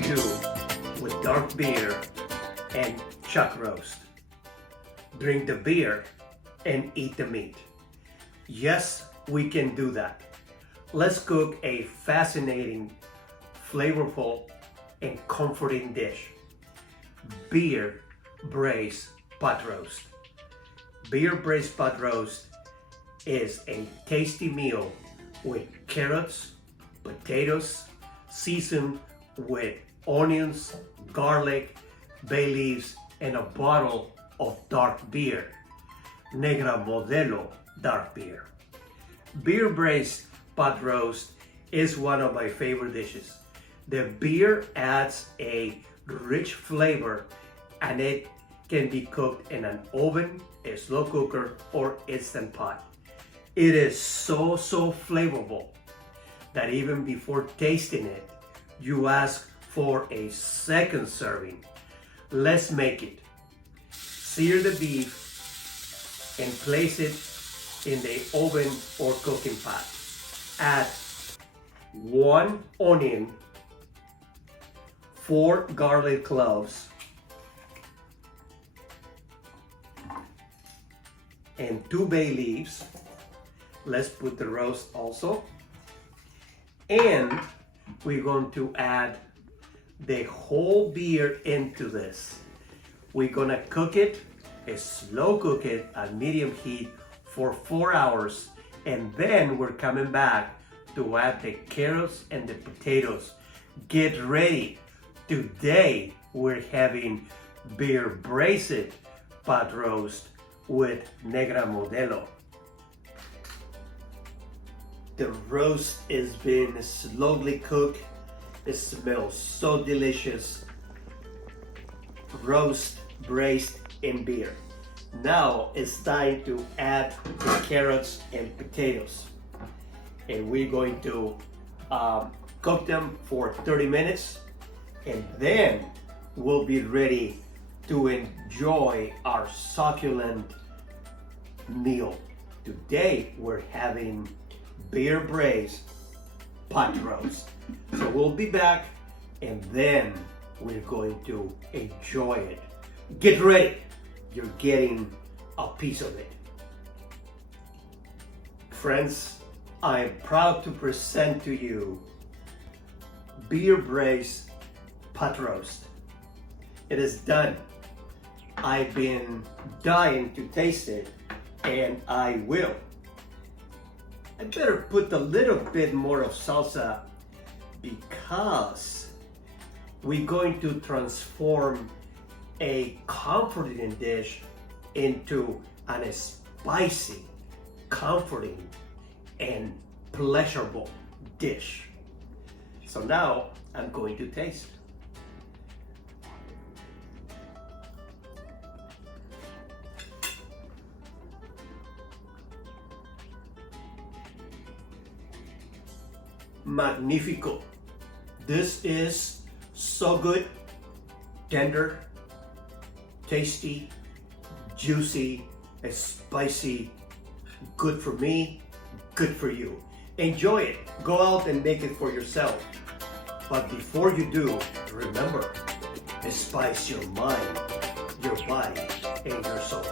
we do with dark beer and chuck roast. Drink the beer and eat the meat. Yes, we can do that. Let's cook a fascinating, flavorful, and comforting dish. Beer Braised Pot Roast. Beer Braised Pot Roast is a tasty meal with carrots, potatoes, seasoned with onions, garlic, bay leaves, and a bottle of dark beer, Negra Modelo dark beer. Beer Braised Pot Roast is one of my favorite dishes. The beer adds a rich flavor and it can be cooked in an oven, a slow cooker, or instant pot. It is so flavorful that even before tasting it, you ask for a second serving. Let's make it. Sear the beef and place it in the oven or cooking pot. Add 1 onion, 4 garlic cloves, and 2 bay leaves. Let's put the roast also. And we're going to add the whole beer into this. We're gonna cook it, slow cook it at medium heat for 4 hours, and then we're coming back to add the carrots and the potatoes. Get ready. Today we're having beer braised pot roast with Negra Modelo. The roast is being slowly cooked. It smells so delicious. Roast braised in beer. Now it's time to add the carrots and potatoes. And we're going to cook them for 30 minutes. And then we'll be ready to enjoy our succulent meal. Today we're having beer braised pot roast. So we'll be back and then we're going to enjoy it. Get ready. You're getting a piece of it. Friends, I am proud to present to you beer braised pot roast. It is done. I've been dying to taste it and I will. I better put a little bit more of salsa because we're going to transform a comforting dish into a spicy, comforting, and pleasurable dish. So now I'm going to taste. Magnifico. This is so good, tender, tasty, juicy, and spicy. Good for me, good for you. Enjoy it. Go out and make it for yourself. But before you do, remember, spice your mind, your body, and your soul.